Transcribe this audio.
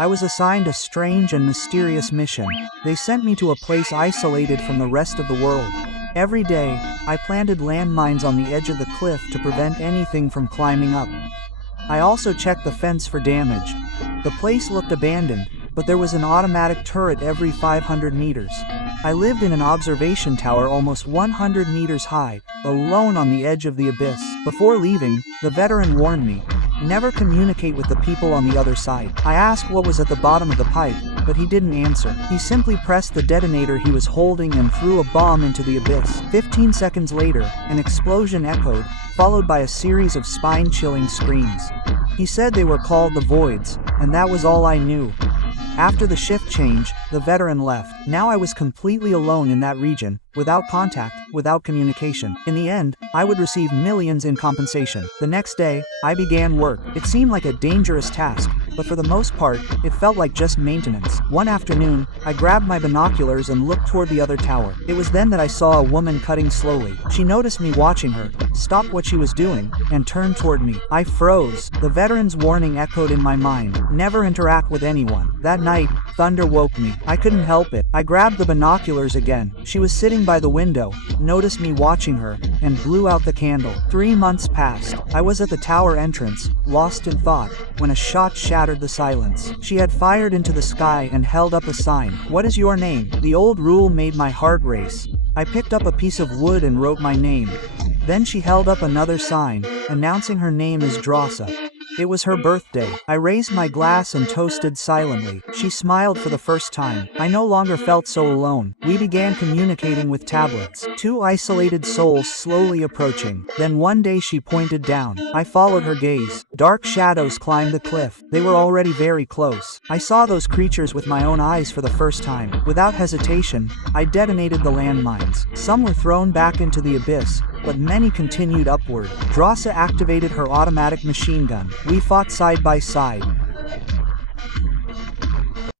I was assigned a strange and mysterious mission. They sent me to a place isolated from the rest of the world. Every day, I planted landmines on the edge of the cliff to prevent anything from climbing up. I also checked the fence for damage. The place looked abandoned, but there was an automatic turret every 500 meters. I lived in an observation tower almost 100 meters high, alone on the edge of the abyss. Before leaving, the veteran warned me, never communicate with the people on the other side. I asked what was at the bottom of the pipe, but he didn't answer. He simply pressed the detonator he was holding and threw a bomb into the abyss. 15 seconds later, an explosion echoed, followed by a series of spine-chilling screams. He said they were called the Voids, and that was all I knew. After the shift change, the veteran left. Now I was completely alone in that region, without contact, without communication. In the end, I would receive millions in compensation. The next day, I began work. It seemed like a dangerous task, but for the most part, it felt like just maintenance. One afternoon, I grabbed my binoculars and looked toward the other tower. It was then that I saw a woman cutting slowly. She noticed me watching her, stopped what she was doing, and turned toward me. I froze. The veteran's warning echoed in my mind. Never interact with anyone. That night, thunder woke me. I couldn't help it. I grabbed the binoculars again. She was sitting by the window, noticed me watching her, and blew out the candle. 3 months passed. I was at the tower entrance, lost in thought, when a shot shattered the silence. She had fired into the sky and held up a sign. "What is your name?" The old rule made my heart race. I picked up a piece of wood and wrote my name. Then she held up another sign, announcing her name as Drossa. It was her birthday. I raised my glass and toasted silently. She smiled for the first time. I no longer felt so alone. We began communicating with tablets. 2 isolated souls slowly approaching. Then one day she pointed down. I followed her gaze. Dark shadows climbed the cliff. They were already very close. I saw those creatures with my own eyes for the first time. Without hesitation, I detonated the landmines. Some were thrown back into the abyss, but many continued upward. Drossa activated her automatic machine gun. We fought side by side,